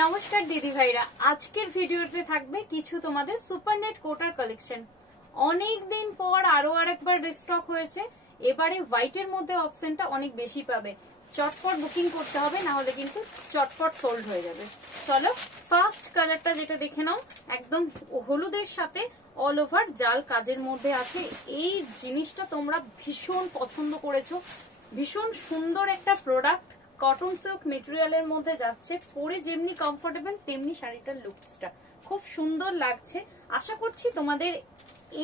নমস্কার দিদি ভাইরা, আজকের ভিডিওতে থাকবে কিছু তোমাদের সুপার নেট কোটার কালেকশন। অনেক দিন পর আরো আরেকবার রিস্টক হয়েছে। এবারে হোয়াইটের মধ্যে অপশনটা অনেক বেশি পাবে, চটপট বুকিং করতে হবে, না হলে কিন্তু চটপট সোল্ড হয়ে যাবে। চলো ফার্স্ট কালারটা যেটা দেখে নাও, একদম হলুদের সাথে অল ওভার জাল কাজের মধ্যে আছে। এই জিনিসটা তোমরা ভীষণ পছন্দ করেছো, ভীষণ সুন্দর একটা প্রোডাক্ট। কটন সিল্ক মেটেরিয়ালের মধ্যে যাচ্ছে, পরে যেমনি কমফোর্টেবল তেমনি শাড়িটার লুকসটা খুব সুন্দর লাগছে। আশা করছি তোমাদের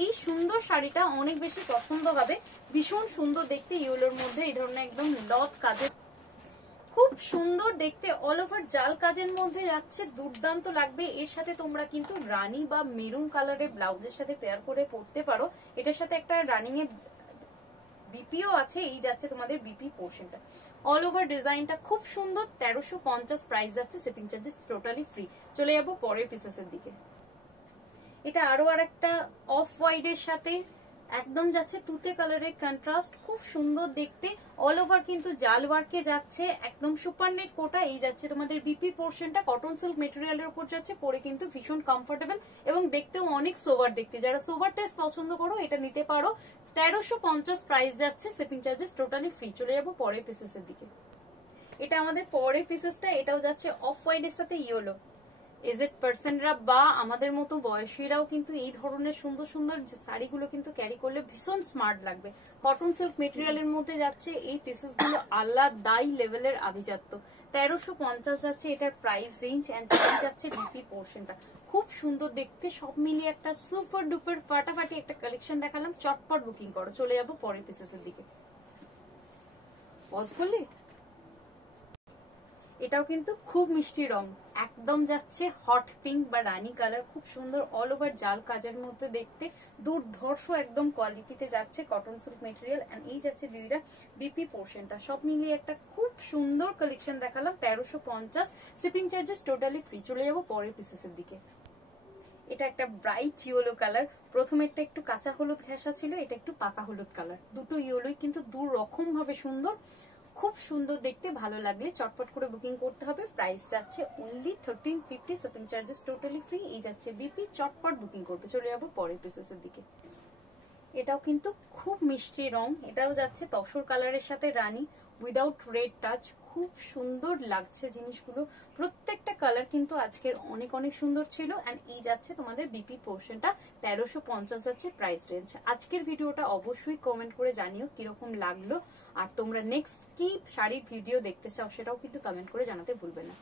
এই সুন্দর শাড়িটা অনেক বেশি পছন্দ হবে। ভীষণ সুন্দর দেখতে, ইয়েলোর মধ্যে এই ধরনের একদম লত কাজের, খুব সুন্দর দেখতে, অল ওভার জাল কাজের মধ্যে যাচ্ছে, দুর্দান্ত লাগবে। এর সাথে তোমরা কিন্তু রানী বা মেরুন কালারের ব্লাউজের সাথে পেয়ার করে পরতে পারো। এটার সাথে একটা রানিং এর বিপিও আছে, এই যাচ্ছে তোমাদের বিপি পোর্শনটা। অল ওভার ডিজাইনটা খুব সুন্দর, 1350 প্রাইস যাচ্ছে, শিপিং চার্জেস টোটালি ফ্রি। চলে যাবো পরের পিসেসের দিকে। এটা আরো আর একটা অফ হোয়াইট এর সাথে একদম যাচ্ছে তুতে কালারের কন্ট্রাস্ট, খুব সুন্দর দেখতে। অল ওভার কিন্তু জাল ওয়ার্কে যাচ্ছে, একদম সুপার নেট কোটা। এই যাচ্ছে তোমাদের বিপি পোর্শনটা, কটন সিল্ক মেটেরিয়ালের উপর যাচ্ছে, পরে কিন্তু ভীষণ কমফোর্টেবল এবং দেখতেও অনেক সোভার দেখতে। যারা সোভার টেস্ট পছন্দ করো এটা নিতে পারো। 1350 প্রাইস যাচ্ছে, শিপিং চার্জেস টোটালি ফ্রি। চলে যাবো পরের পিসেসের দিকে। এটা আমাদের পরের পিসেসটা, এটাও যাচ্ছে অফ হোয়াইট এর সাথে ইয়েলো। এজেড পার্সনরা বা আমাদের মতো বয়সীরাও কিন্তু এই ধরনের সুন্দর সুন্দর শাড়িগুলো কিন্তু ক্যারি করলে ভীষণ স্মার্ট লাগবে। কটন সিল্ক মেটেরিয়ালের মধ্যে যাচ্ছে, এই পিসেস গুলো আলাদাই লেভেলের আভিজাত্য। 1350 যাচ্ছে এটার প্রাইস রেঞ্জ, এন্ড যাচ্ছে বিপি পোর্শনটা। খুব সুন্দর দেখতে, সব মিলিয়ে একটা সুপার ডুপার ফাটাফাটি একটা কালেকশন দেখালাম। চটপট বুকিং করো। চলে যাবো পরের পিসেসের দিকে। পজ করলি? এটাও কিন্তু খুব মিষ্টি রং, একদম যাচ্ছে হট পিঙ্ক বা রানী কালার, খুব সুন্দর অল ওভার জাল কাজের মধ্যে দেখতে, দুর্ধর্ষ একদম কোয়ালিটিতে যাচ্ছে, কটন সিল্ক মেটেরিয়াল। এন্ড এই যাচ্ছে দিদিরা বিপি পোর্শনটা। সব মিলিয়ে একটা খুব সুন্দর কালেকশন দেখালাম। 1350, শিপিং চার্জেস টোটালি ফ্রি। চলে যাবো পরের পিসেসের দিকে। এটা একটা ব্রাইট ইয়েলো কালার, প্রথমে একটা একটু কাঁচা হলুদ ঘেঁষা ছিল, এটা একটু পাকা হলুদ কালার। দুটো ইয়েলোই কিন্তু দু রকম ভাবে সুন্দর, খুব সুন্দর দেখতে। ভালো লাগলে চটপট করে বুকিং করতে হবে। প্রাইস যাচ্ছে only 1350, shipping charges totally free. এই যাচ্ছে বিপি, চটপট বুকিং করবে। চলে যাবো পরের পিসেসের দিকে। এটাও কিন্তু খুব মিষ্টি রং, এটাও যাচ্ছে তসর কালারের সাথে রানী উইদাউট রেড টাচ। খুব সুন্দর লাগছে জিনিসগুলো, প্রত্যেকটা কালার কিন্তু আজকের অনেক অনেক সুন্দর ছিল। এন্ড এই যাচ্ছে তোমাদের বিপি পোর্শনটা, 1350 যাচ্ছে প্রাইস রেঞ্জ। আজকের ভিডিওটা অবশ্যই কমেন্ট করে জানিও কিরকম লাগলো, আর তোমরা নেক্সট কি শাড়ির ভিডিও দেখতে চাও সেটাও কিন্তু কমেন্ট করে জানাতে ভুলবে না।